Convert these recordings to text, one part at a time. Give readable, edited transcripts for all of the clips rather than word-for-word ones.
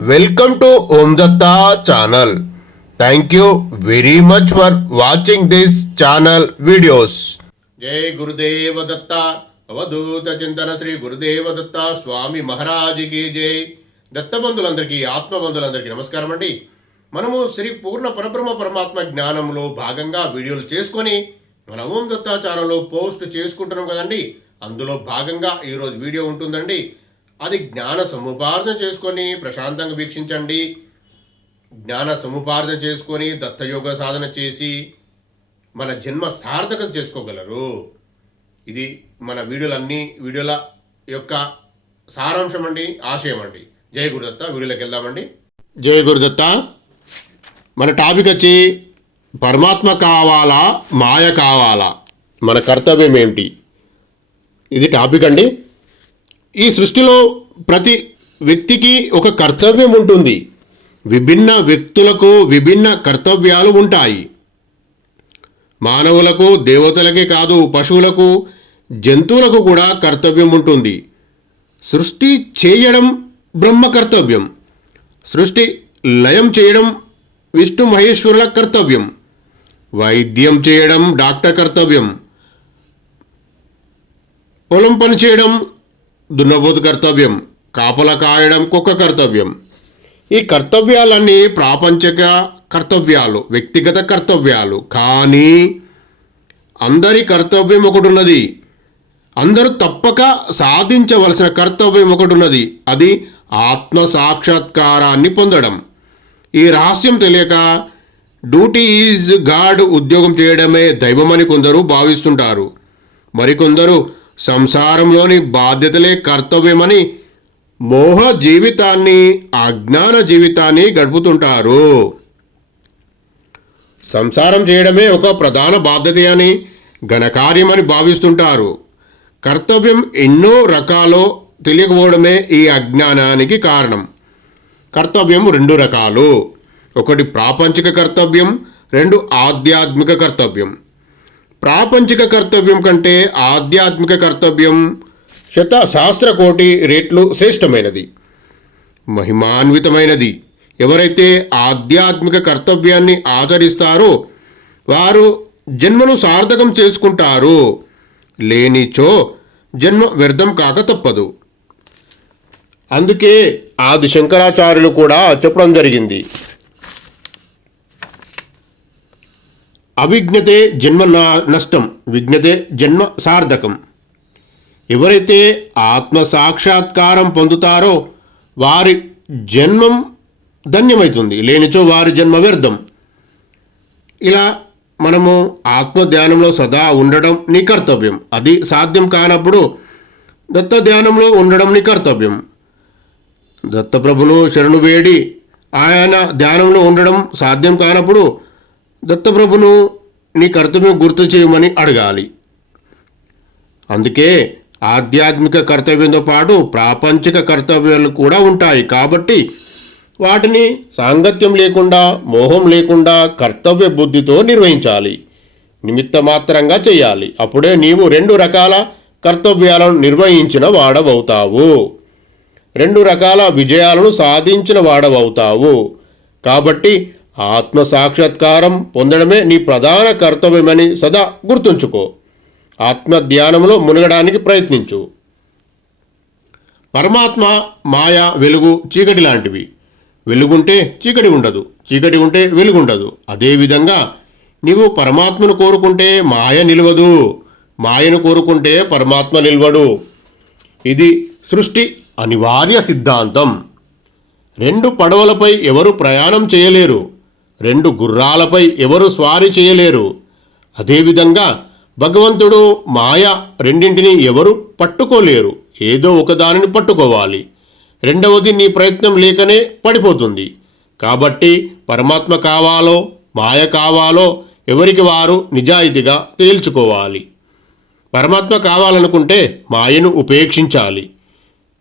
Welcome to Om Datta channel. Thank you very much for watching this channel videos. జై గురుదేవ దత్త అవధూత చింతన శ్రీ గురుదేవ దత్త స్వామి మహారాజుకి జై. దత్తబంధులందరికీ ఆత్మబంధులందరికీ నమస్కారం అండి. మనము శ్రీ పూర్ణ పరబ్రహ్మ పరమాత్మ జ్ఞానంలో భాగంగా వీడియోలు చేసుకొని మన ఓం దత్త ఛానల్లో పోస్ట్ చేసుకుంటున్నాం కదండి. అందులో భాగంగా ఈరోజు వీడియో ఉంటుందండి. అది జ్ఞాన సముపార్జన చేసుకొని ప్రశాంతంగా వీక్షించండి. జ్ఞాన సముపార్జన చేసుకొని దత్తయోగ సాధన చేసి మన జన్మ సార్థకత చేసుకోగలరు. ఇది మన వీడియోల యొక్క సారాంశం అండి, ఆశయం అండి. జై గురుదత్త. వీడియోలోకి వెళ్దామండి. జై గురుదత్త. మన టాపిక్ వచ్చి పరమాత్మ కావాలా మాయ కావాలా, మన కర్తవ్యం ఏమిటి, ఇది టాపిక్ అండి. ఈ సృష్టిలో ప్రతి వ్యక్తికి ఒక కర్తవ్యం ఉంటుంది. విభిన్న వ్యక్తులకు విభిన్న కర్తవ్యాలు ఉంటాయి. మానవులకు, దేవతలకే కాదు, పశువులకు, జంతువులకు కూడా కర్తవ్యం ఉంటుంది. సృష్టి చేయడం బ్రహ్మ కర్తవ్యం, సృష్టి లయం చేయడం విష్ణు మహేశ్వరుల కర్తవ్యం, వైద్యం చేయడం డాక్టర్ కర్తవ్యం, పొలం పని చేయడం దున్నపోతు కర్తవ్యం, కాపలా కాయడం కుక్క కర్తవ్యం. ఈ కర్తవ్యాలన్నీ ప్రాపంచిక కర్తవ్యాలు, వ్యక్తిగత కర్తవ్యాలు. కానీ అందరి కర్తవ్యం ఒకటి ఉన్నది. అందరూ తప్పక సాధించవలసిన కర్తవ్యం ఒకటి ఉన్నది. అది ఆత్మ సాక్షాత్కారాన్ని పొందడం. ఈ రహస్యం తెలియక డ్యూటీ ఈజ్ గాడ్, ఉద్యోగం చేయడమే దైవమని కొందరు భావిస్తుంటారు. మరికొందరు సంసారంలోని బాధ్యతలే కర్తవ్యమని మోహ జీవితాన్ని, అజ్ఞాన జీవితాన్ని గడుపుతుంటారు. సంసారం చేయడమే ఒక ప్రధాన బాధ్యత అని, ఘనకార్యమని భావిస్తుంటారు. కర్తవ్యం ఎన్నో రకాలో తెలియకపోవడమే ఈ అజ్ఞానానికి కారణం. కర్తవ్యం రెండు రకాలు. ఒకటి ప్రాపంచిక కర్తవ్యం, రెండు ఆధ్యాత్మిక కర్తవ్యం. ప్రాపంచిక కర్తవ్యం కంటే ఆధ్యాత్మిక కర్తవ్యం సహస్రకోటి రెట్లు శ్రేష్టమైనది, మహిమాన్వితమైనది. ఎవరైతే ఆధ్యాత్మిక కర్తవ్యాన్ని ఆచరిస్తారో వారు జన్మను సార్థకం చేసుకుంటారు. లేనిచో జన్మ వ్యర్థం కాక తప్పదు. అందుకే ఆది శంకరాచార్యులు కూడా చెప్పడం జరిగింది, అవిజ్ఞతే జన్మ నష్టం, విజ్ఞతే జన్మ సార్థకం. ఎవరైతే ఆత్మ సాక్షాత్కారం పొందుతారో వారి జన్మం ధన్యమవుతుంది, లేనిచో వారి జన్మ వ్యర్థం. ఇలా మనము ఆత్మ ధ్యానంలో సదా ఉండడం నీ కర్తవ్యం. అది సాధ్యం కానప్పుడు దత్త ధ్యానంలో ఉండడం నీ కర్తవ్యం. దత్తప్రభును శరణు వేడి ఆయన ధ్యానంలో ఉండడం సాధ్యం కానప్పుడు దత్తప్రభును నీ కర్తవ్యం గుర్తు చేయమని అడగాలి. అందుకే ఆధ్యాత్మిక కర్తవ్యంతో పాటు ప్రాపంచిక కర్తవ్యాలు కూడా ఉంటాయి. కాబట్టి వాటిని సాంగత్యం లేకుండా, మోహం లేకుండా కర్తవ్య బుద్ధితో నిర్వహించాలి. నిమిత్త మాత్రంగా చేయాలి. అప్పుడే నీవు రెండు రకాల కర్తవ్యాలను నిర్వహించిన వాడవవుతావు, రెండు రకాల విజయాలను సాధించిన వాడవవుతావు. కాబట్టి ఆత్మ సాక్షాత్కారం పొందడమే నీ ప్రధాన కర్తవ్యమని సదా గుర్తుంచుకో. ఆత్మ ధ్యానంలో మునగడానికి ప్రయత్నించు. పరమాత్మ, మాయ, వెలుగు చీకటి లాంటివి. వెలుగుంటే చీకటి ఉండదు, చీకటి ఉంటే వెలుగుండదు. అదేవిధంగా నీవు పరమాత్మను కోరుకుంటే మాయ నిలవదు, మాయను కోరుకుంటే పరమాత్మ నిలవడు. ఇది సృష్టి అనివార్య సిద్ధాంతం. రెండు పడవలపై ఎవరు ప్రయాణం చేయలేరు, రెండు గుర్రాలపై ఎవరు స్వారీ చేయలేరు. అదేవిధంగా భగవంతుడు, మాయ రెండింటిని ఎవరు పట్టుకోలేరు. ఏదో ఒకదానిని పట్టుకోవాలి, రెండవది నీ ప్రయత్నం లేకనే పడిపోతుంది. కాబట్టి పరమాత్మ కావాలో మాయ కావాలో ఎవరికి వారు నిజాయితీగా తేల్చుకోవాలి. పరమాత్మ కావాలనుకుంటే మాయను ఉపేక్షించాలి,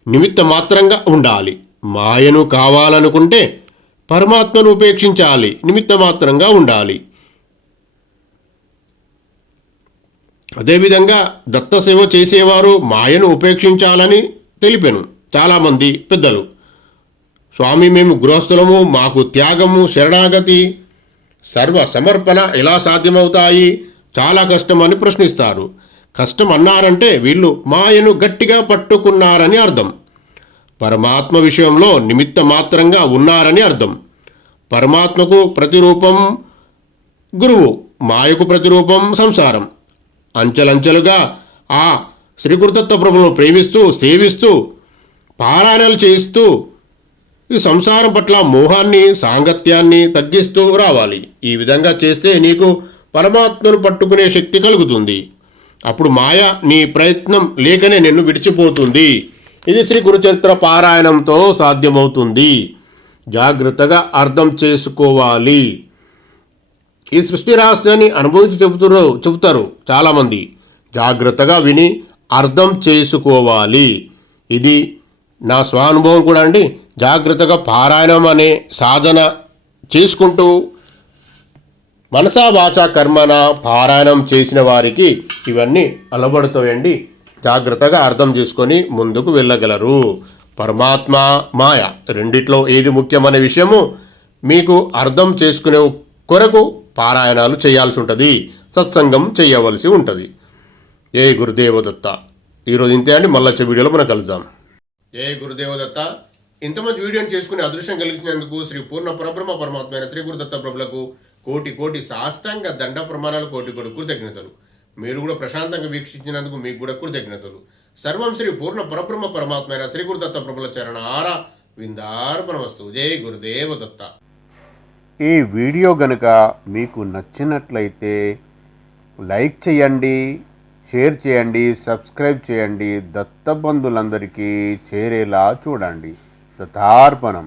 నిమిత్త మాత్రంగా ఉండాలి. మాయను కావాలనుకుంటే పరమాత్మను ఉపేక్షించాలి, నిమిత్త మాత్రంగా ఉండాలి. అదేవిధంగా దత్త సేవ చేసేవారు మాయను ఉపేక్షించాలని తెలిపాను చాలామంది పెద్దలు. స్వామి మేము గృహస్థులము, మాకు త్యాగము, శరణాగతి, సర్వ సమర్పణ ఎలా సాధ్యమవుతాయి? చాలా కష్టం అని ప్రశ్నిస్తారు. కష్టం అన్నారంటే వీళ్ళు మాయను గట్టిగా పట్టుకున్నారని అర్థం. పరమాత్మ విషయంలో నిమిత్త మాత్రంగా ఉన్నారని అర్థం. పరమాత్మకు ప్రతిరూపం గురువు, మాయకు ప్రతిరూపం సంసారం. అంచెలంచెలుగా ఆ శ్రీగురుదత్త ప్రభువును ప్రేమిస్తూ, సేవిస్తూ, పారాయణలు చేయిస్తూ ఈ సంసారం పట్ల మోహాన్ని, సాంగత్యాన్ని తగ్గిస్తూ రావాలి. ఈ విధంగా చేస్తే నీకు పరమాత్మను పట్టుకునే శక్తి కలుగుతుంది. అప్పుడు మాయ నీ ప్రయత్నం లేకనే నిన్ను విడిచిపోతుంది. ఇది శ్రీ గురుచరిత్ర పారాయణంతో సాధ్యమవుతుంది. జాగ్రత్తగా అర్థం చేసుకోవాలి. ఈ సృష్టి రహస్యాన్ని అనుభవించి చెబుతారు చాలామంది. జాగ్రత్తగా విని అర్థం చేసుకోవాలి. ఇది నా స్వానుభవం కూడా అండి. జాగ్రత్తగా పారాయణం అనే సాధన చేసుకుంటూ మనసా వాచా కర్మన పారాయణం చేసిన వారికి ఇవన్నీ అలవడుతాయండి. జాగ్రత్తగా అర్థం చేసుకొని ముందుకు వెళ్ళగలరు. పరమాత్మ, మాయ రెండిట్లో ఏది ముఖ్యమనే విషయము మీకు అర్థం చేసుకునే కొరకు పారాయణాలు చేయాల్సి ఉంటుంది, సత్సంగం చేయవలసి ఉంటుంది. జై గురుదేవదత్త. ఈరోజు ఇంతే అండి. మళ్ళీ వచ్చే వీడియోలో మనం కలుద్దాం. జై గురుదేవదత్త. ఇంతమంది వీడియోని చేసుకునే అదృష్టం కలిగించినందుకు శ్రీ పూర్ణ పరబ్రహ్మ పరమాత్మ అయిన శ్రీ గురుదత్త ప్రభులకు కోటి కోటి సాష్టాంగ దండ ప్రమాణాలు, కోటి కోటి కృతజ్ఞతలు. మీరు కూడా ప్రశాంతంగా వీక్షించినందుకు మీకు కూడా కృతజ్ఞతలు. సర్వం శ్రీ పూర్ణ పరబ్రహ్మ పరమాత్మ అయిన శ్రీ గురుదత్త ప్రభుల చరణ ఆరా విందార్పణమస్తు. జై గురుదేవదత్త. ఈ వీడియో గనుక మీకు నచ్చినట్లయితే లైక్ చేయండి, షేర్ చేయండి, సబ్స్క్రైబ్ చేయండి. దత్తబంధులందరికీ చేరేలా చూడండి. దత్తార్పణం.